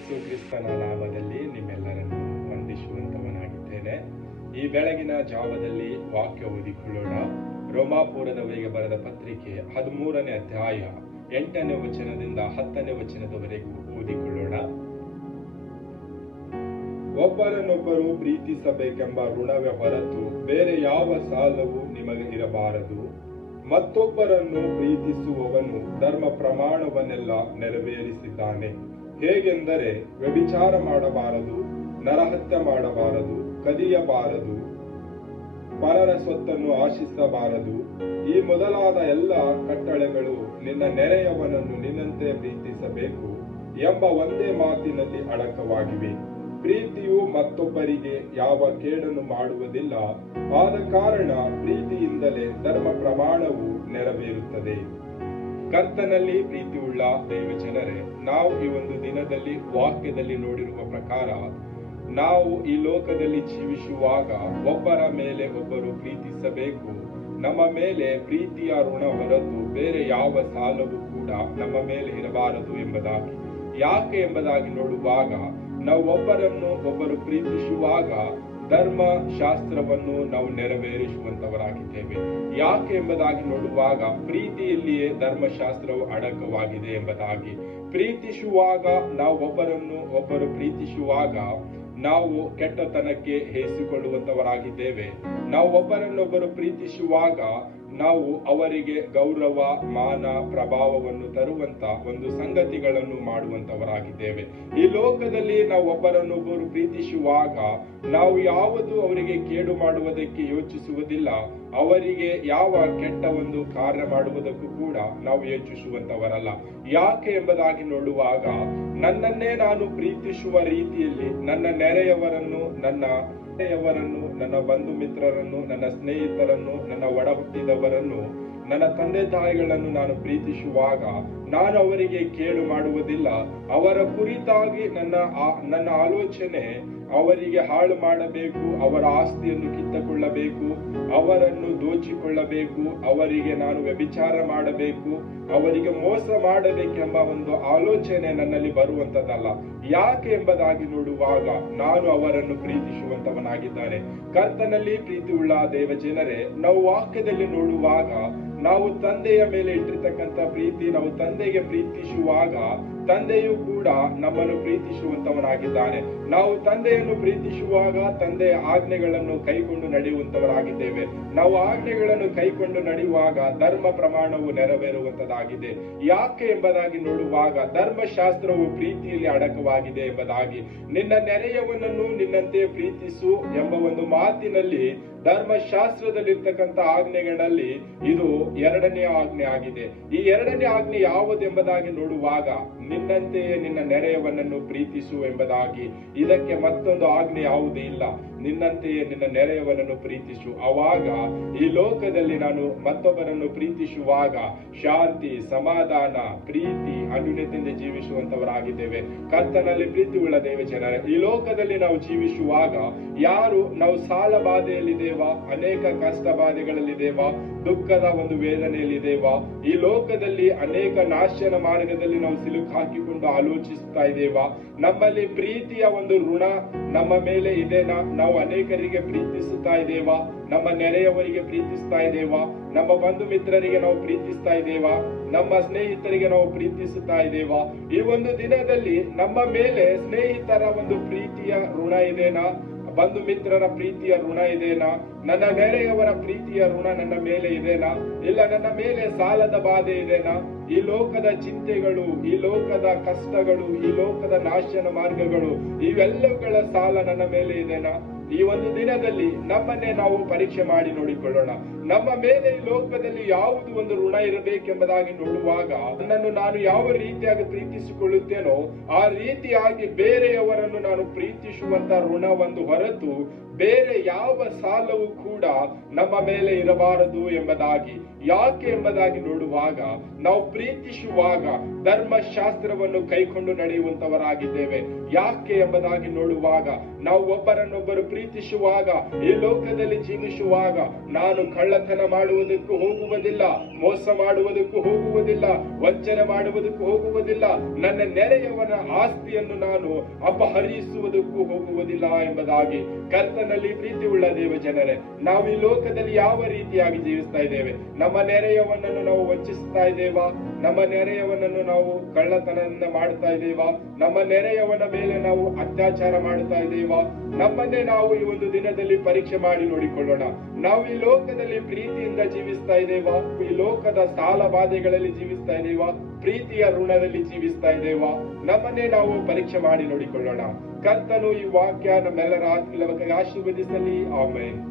ಯೇಸು ಕ್ರಿಸ್ತನ ನಾಮದಲ್ಲಿ ನಿಮ್ಮೆಲ್ಲರನ್ನು ವಂದಿಸುವಂತವನಾಗಿದ್ದೇನೆ. ಈ ಬೆಳಗಿನ ಜಾವದಲ್ಲಿ ವಾಕ್ಯ ಓದಿಕೊಳ್ಳೋಣ. ರೋಮಾಪುರದವರಿಗೆ ಬರೆದ ಪತ್ರಿಕೆ ಹದಿಮೂರನೇ ಅಧ್ಯಾಯ ಎಂಟನೇ ವಚನದಿಂದ ಹತ್ತನೇ ವಚನದವರೆಗೂ ಓದಿಕೊಳ್ಳೋಣ. ಒಬ್ಬರನ್ನೊಬ್ಬರು ಪ್ರೀತಿಸಬೇಕೆಂಬ ಋಣವೇ ಹೊರತು ಬೇರೆ ಯಾವ ಸಾಲವೂ ನಿಮಗೆ ಇರಬಾರದು. ಮತ್ತೊಬ್ಬರನ್ನು ಪ್ರೀತಿಸುವವನು ಧರ್ಮ ಪ್ರಮಾಣವನ್ನೆಲ್ಲ ನೆರವೇರಿಸಿದ್ದಾನೆ. ಹೇಗೆಂದರೆ ವ್ಯಭಿಚಾರ ಮಾಡಬಾರದು, ನರಹತ್ಯ ಮಾಡಬಾರದು, ಕದಿಯಬಾರದು, ಪರರ ಸ್ವತ್ತನ್ನು ಆಶಿಸಬಾರದು. ಈ ಮೊದಲಾದ ಎಲ್ಲ ಕಟ್ಟಳೆಗಳು ನಿನ್ನ ನೆರೆಯವನನ್ನು ನಿನ್ನಂತೆ ಪ್ರೀತಿಸಬೇಕು ಎಂಬ ಒಂದೇ ಮಾತಿನಲ್ಲಿ ಅಡಕವಾಗಿವೆ. ಪ್ರೀತಿಯು ಮತ್ತೊಬ್ಬರಿಗೆ ಯಾವ ಕೇಡನ್ನು ಮಾಡುವುದಿಲ್ಲ. ಆದ ಕಾರಣ ಪ್ರೀತಿಯಿಂದಲೇ ಧರ್ಮ ಪ್ರಮಾಣವು ನೆರವೇರುತ್ತದೆ. ಕರ್ತನಲ್ಲಿ ಪ್ರೀತಿಯುಳ್ಳ ದೈವಜನರೇ ನಾವು ಈ ಒಂದು ದಿನದಲ್ಲಿ ವಾಕ್ಯದಲ್ಲಿ ನೋಡಿರುವ ಪ್ರಕಾರ, ನಾವು ಈ ಲೋಕದಲ್ಲಿ ಜೀವಿಸುವಾಗ ಒಬ್ಬರ ಮೇಲೆ ಒಬ್ಬರು ಪ್ರೀತಿಸಬೇಕು. ನಮ್ಮ ಮೇಲೆ ಪ್ರೀತಿಯ ಋಣ ಹೊರತು ಬೇರೆ ಯಾವ ಸಾಲವೂ ಕೂಡ ನಮ್ಮ ಮೇಲೆ ಇರಬಾರದು ಎಂಬುದಾಗಿ. ಯಾಕೆ ಎಂಬುದಾಗಿ ನೋಡುವಾಗ, ನಾವು ಒಬ್ಬರನ್ನು ಒಬ್ಬರು ಪ್ರೀತಿಸುವಾಗ ಧರ್ಮ ಶಾಸ್ತ್ರವನ್ನು ನಾವು ನೆರವೇರಿಸುವಂತವರಾಗಿದ್ದೇವೆ. ಯಾಕೆ ಎಂಬುದಾಗಿ ನೋಡುವಾಗ ಪ್ರೀತಿಯಲ್ಲಿಯೇ ಧರ್ಮಶಾಸ್ತ್ರವು ಅಡಕವಾಗಿದೆ ಎಂಬುದಾಗಿ. ಪ್ರೀತಿಸುವಾಗ ನಾವು ಒಬ್ಬರನ್ನು ಒಬ್ಬರು ಪ್ರೀತಿಸುವಾಗ ನಾವು ಕೆಟ್ಟತನಕ್ಕೆ ಹೇಸಿಕೊಳ್ಳುವಂತವರಾಗಿದ್ದೇವೆ. ನಾವು ಒಬ್ಬರನ್ನೊಬ್ಬರು ಪ್ರೀತಿಸುವಾಗ ನಾವು ಅವರಿಗೆ ಗೌರವ, ಮಾನ, ಪ್ರಭಾವವನ್ನು ತರುವಂತ ಒಂದು ಸಂಗತಿಗಳನ್ನು ಮಾಡುವಂತವರಾಗಿದ್ದೇವೆ ಈ ಲೋಕದಲ್ಲಿ ನಾವು ಒಬ್ಬರನ್ನೊಬ್ಬರು ಪ್ರೀತಿಸುವಾಗ ನಾವು ಯಾವುದು ಅವರಿಗೆ ಕೇಡು ಮಾಡುವುದಕ್ಕೆ ಯೋಚಿಸುವುದಿಲ್ಲ. ಅವರಿಗೆ ಯಾವ ಕೆಟ್ಟ ಒಂದು ಕಾರ್ಯ ಮಾಡುವುದಕ್ಕೂ ಕೂಡ ನಾವು ಯೋಚಿಸುವಂತವರಲ್ಲ ಯಾಕೆ ಎಂಬುದಾಗಿ ನೋಡುವಾಗ ನನ್ನನ್ನೇ ನಾನು ಪ್ರೀತಿಸುವ ರೀತಿಯಲ್ಲಿ ನನ್ನ ನೆರೆಯವರನ್ನು ನನ್ನ ನೆರೆಯವರನ್ನು ನನ್ನ ಬಂಧು ಮಿತ್ರರನ್ನು ನನ್ನ ಸ್ನೇಹಿತರನ್ನು ನನ್ನ ಒಡ ಹುಟ್ಟಿದವರನ್ನು ನನ್ನ ತಂದೆ ತಾಯಿಗಳನ್ನು ನಾನು ಪ್ರೀತಿಸುವಾಗ ನಾನು ಅವರಿಗೆ ಕೇಳು ಮಾಡುವುದಿಲ್ಲ. ಅವರ ಕುರಿತಾಗಿ ನನ್ನ ನನ್ನ ಆಲೋಚನೆ ಅವರಿಗೆ ಹಾಳು ಮಾಡಬೇಕು, ಅವರ ಆಸ್ತಿಯನ್ನು ಕಿತ್ತುಕೊಳ್ಳಬೇಕು, ಅವರನ್ನು ದೋಚಿಕೊಳ್ಳಬೇಕು, ಅವರಿಗೆ ನಾನು ವ್ಯಭಿಚಾರ ಮಾಡಬೇಕು, ಅವರಿಗೆ ಮೋಸ ಮಾಡಬೇಕೆಂಬ ಒಂದು ಆಲೋಚನೆ ನನ್ನಲ್ಲಿ ಬರುವಂತದ್ದಲ್ಲ ಯಾಕೆ ಎಂಬುದಾಗಿ ನೋಡುವಾಗ ನಾನು ಅವರನ್ನು ಪ್ರೀತಿಸುವಂತವನಾಗಿದ್ದಾನೆ ಕರ್ತನಲ್ಲಿ ಪ್ರೀತಿ ಉಳ್ಳ ದೇವ ಜನರೇ ನಾವು ವಾಕ್ಯದಲ್ಲಿ ನೋಡುವಾಗ ನಾವು ತಂದೆಯ ಮೇಲೆ ಇಟ್ಟಿರ್ತಕ್ಕಂಥ ಪ್ರೀತಿ, ನಾವು ತಂದೆಗೆ ಪ್ರೀತಿಸುವಾಗ ತಂದೆಯು ಕೂಡ ನಮ್ಮನ್ನು ಪ್ರೀತಿಸುವಂತವನಾಗಿದ್ದಾನೆ ನಾವು ತಂದೆಯನ್ನು ಪ್ರೀತಿಸುವಾಗ ತಂದೆಯ ಆಜ್ಞೆಗಳನ್ನು ಕೈಕೊಂಡು ನಡೆಯುವಂತವರಾಗಿದ್ದೇವೆ ನಾವು ಆಜ್ಞೆಗಳನ್ನು ಕೈಕೊಂಡು ನಡೆಯುವಾಗ ಧರ್ಮ ಪ್ರಮಾಣವು ನೆರವೇರುವಂತದಾಗಿದೆ ಯಾಕೆ ಎಂಬುದಾಗಿ ನೋಡುವಾಗ ಧರ್ಮಶಾಸ್ತ್ರವು ಪ್ರೀತಿಯಲ್ಲಿ ಅಡಕವಾಗಿದೆ ಎಂಬುದಾಗಿ. ನಿನ್ನ ನೆರೆಯವನನ್ನು ನಿನ್ನಂತೆ ಪ್ರೀತಿಸು ಎಂಬ ಒಂದು ಮಾತಿನಲ್ಲಿ ಧರ್ಮಶಾಸ್ತ್ರದಲ್ಲಿರ್ತಕ್ಕಂಥ ಆಜ್ಞೆಗಳಲ್ಲಿ ಇದು ಎರಡನೇ ಆಜ್ಞೆ ಆಗಿದೆ. ಈ ಎರಡನೇ ಆಜ್ಞೆ ಯಾವುದೆಂಬುದಾಗಿ ನೋಡುವಾಗ ನಿನ್ನಂತೆಯೇ ನಿನ್ನ ನೆರೆಯವನನ್ನು ಪ್ರೀತಿಸು ಎಂಬುದಾಗಿ. ಇದಕ್ಕೆ ಮತ್ತೊಂದು ಆಜ್ಞೆ ಯಾವುದೂ ಇಲ್ಲ. ನಿನ್ನಂತೆಯೇ ನಿನ್ನ ನೆರೆಯವನನ್ನು ಪ್ರೀತಿಸು. ಅವಾಗ ಈ ಲೋಕದಲ್ಲಿ ನಾನು ಮತ್ತೊಬ್ಬರನ್ನು ಪ್ರೀತಿಸುವಾಗ ಶಾಂತಿ, ಸಮಾಧಾನ, ಪ್ರೀತಿ, ಅನ್ಯೂನ್ಯತೆಯಿಂದ ಜೀವಿಸುವಂತವರಾಗಿದ್ದೇವೆ. ಕರ್ತನಲ್ಲಿ ಪ್ರೀತಿ ಉಳ್ಳ ದೇವ ಜನರೇ, ಈ ಲೋಕದಲ್ಲಿ ನಾವು ಜೀವಿಸುವಾಗ ಯಾರು ನಾವು ಸಾಲ ಬಾಧೆಯಲ್ಲಿದ್ದೇವಾ? ಅನೇಕ ಕಷ್ಟ ಬಾಧೆಗಳಲ್ಲಿದ್ದೇವಾ? ದುಃಖದ ಒಂದು ವೇದನೆಯಲ್ಲಿದ್ದೇವಾ? ಈ ಲೋಕದಲ್ಲಿ ಅನೇಕ ನಾಶನ ಮಾರ್ಗದಲ್ಲಿ ನಾವು ಸಿಲುಕು ಹಾಕಿಕೊಂಡು ಆಲೋಚಿಸ್ತಾ ಇದ್ದೇವಾ? ನಮ್ಮಲ್ಲಿ ಪ್ರೀತಿಯ ಒಂದು ಋಣ ನಮ್ಮ ಮೇಲೆ ಇದೆನಾ? ನಾವು ಅನೇಕರಿಗೆ ಪ್ರೀತಿಸುತ್ತಾ ಇದ್ದೇವಾ? ನಮ್ಮ ನೆರೆಯವರಿಗೆ ಪ್ರೀತಿಸ್ತಾ ಇದ್ದೇವಾ? ನಮ್ಮ ಬಂಧು ಮಿತ್ರರಿಗೆ ನಾವು ಪ್ರೀತಿಸ್ತಾ ಇದ್ದೇವಾ? ನಮ್ಮ ಸ್ನೇಹಿತರಿಗೆ ನಾವು ಪ್ರೀತಿಸುತ್ತಾ ಇದ್ದೇವಾ? ಈ ಒಂದು ದಿನದಲ್ಲಿ ನಮ್ಮ ಮೇಲೆ ಸ್ನೇಹಿತರ ಒಂದು ಪ್ರೀತಿಯ ಋಣ ಇದೆನಾ? ಬಂಧು ಮಿತ್ರರ ಪ್ರೀತಿಯ ಋಣ ಇದೆನಾ? ನನ್ನ ನೆರೆಯವರ ಪ್ರೀತಿಯ ಋಣ ನನ್ನ ಮೇಲೆ ಇದೆನಾ? ಇಲ್ಲ ನನ್ನ ಮೇಲೆ ಸಾಲದ ಬಾಧೆ ಇದೆನಾ? ಈ ಲೋಕದ ಚಿಂತೆಗಳು, ಈ ಲೋಕದ ಕಷ್ಟಗಳು, ಈ ಲೋಕದ ನಾಶನ ಮಾರ್ಗಗಳು, ಇವೆಲ್ಲವುಗಳ ಸಾಲ ನನ್ನ ಮೇಲೆ ಇದೆನಾ? ಈ ಒಂದು ದಿನದಲ್ಲಿ ನಮ್ಮನ್ನೇ ನಾವು ಪರೀಕ್ಷೆ ಮಾಡಿ ನೋಡಿಕೊಳ್ಳೋಣ. ನಮ್ಮ ಮೇಲೆ ಈ ಲೋಕದಲ್ಲಿ ಯಾವುದು ಒಂದು ಋಣ ಇರಬೇಕೆಂಬುದಾಗಿ ನೋಡುವಾಗ ನನ್ನನ್ನು ನಾನು ಯಾವ ರೀತಿಯಾಗಿ ಪ್ರೀತಿಸಿಕೊಳ್ಳುತ್ತೇನೋ ಆ ರೀತಿಯಾಗಿ ಬೇರೆಯವರನ್ನು ನಾನು ಪ್ರೀತಿಸುವಂತ ಋಣ ಒಂದು ಹೊರತು ಬೇರೆ ಯಾವ ಸಾಲವು ಕೂಡ ನಮ್ಮ ಮೇಲೆ ಇರಬಾರದು ಎಂಬುದಾಗಿ, ಯಾಕೆ ಎಂಬುದಾಗಿ ನೋಡುವಾಗ ನಾವು ಪ್ರೀತಿಸುವಾಗ ಧರ್ಮಶಾಸ್ತ್ರವನ್ನು ಕೈಕೊಂಡು ನಡೆಯುವಂತವರಾಗಿದ್ದೇವೆ. ಯಾಕೆ ಎಂಬುದಾಗಿ ನೋಡುವಾಗ ನಾವು ಒಬ್ಬರನ್ನೊಬ್ಬರು ಪ್ರೀತಿಸುವಾಗ, ಈ ಲೋಕದಲ್ಲಿ ಜೀವಿಸುವಾಗ ನಾನು ಕಳ್ಳ ಕಳ್ಳತನ ಮಾಡುವುದಕ್ಕೂ ಹೋಗುವುದಿಲ್ಲ, ಮೋಸ ಮಾಡುವುದಕ್ಕೂ ಹೋಗುವುದಿಲ್ಲ, ವಂಚನೆ ಮಾಡುವುದಕ್ಕೂ ಹೋಗುವುದಿಲ್ಲ, ನನ್ನ ನೆರೆಯವನ ಆಸ್ತಿಯನ್ನು ನಾನು ಅಪಹರಿಸುವುದಕ್ಕೂ ಹೋಗುವುದಿಲ್ಲ ಎಂಬುದಾಗಿ ಕರ್ತನಲ್ಲಿ ಪ್ರೀತಿ ಉಳ್ಳ ದೇವ ಜನರೇ ನಾವು ಈ ಲೋಕದಲ್ಲಿ ಯಾವ ರೀತಿಯಾಗಿ ಜೀವಿಸ್ತಾ ಇದ್ದೇವೆ? ನಮ್ಮ ನೆರೆಯವನನ್ನು ನಾವು ವಂಚಿಸ್ತಾ ಇದ್ದೇವಾ? ನಮ್ಮ ನೆರೆಯವನನ್ನು ನಾವು ಕಳ್ಳತನದಿಂದ ಮಾಡ್ತಾ ಇದ್ದೇವಾ? ನಮ್ಮ ನೆರೆಯವನ ಮೇಲೆ ನಾವು ಅತ್ಯಾಚಾರ ಮಾಡ್ತಾ ಇದ್ದೇವಾ? ನಮ್ಮನ್ನೇ ನಾವು ಈ ಒಂದು ದಿನದಲ್ಲಿ ಪರೀಕ್ಷೆ ಮಾಡಿ ನೋಡಿಕೊಳ್ಳೋಣ. ನಾವು ಈ ಲೋಕದಲ್ಲಿ ಪ್ರೀತಿಯಿಂದ ಜೀವಿಸ್ತಾ ಇದ್ದೇವಾ? ಈ ಲೋಕದ ಸಾಲ ಬಾಧೆಗಳಲ್ಲಿ ಜೀವಿಸ್ತಾ ಇದ್ದೇವಾ? ಪ್ರೀತಿಯ ಋಣದಲ್ಲಿ ಜೀವಿಸ್ತಾ ಇದ್ದೇವಾ? ನಮ್ಮನ್ನೇ ನಾವು ಪರೀಕ್ಷೆ ಮಾಡಿ ನೋಡಿಕೊಳ್ಳೋಣ. ಕರ್ತನು ಈ ವಾಕ್ಯ ನಮ್ಮೆಲ್ಲರ ಆಶೀರ್ವದಿಸಲಿ. ಆಮೇಲೆ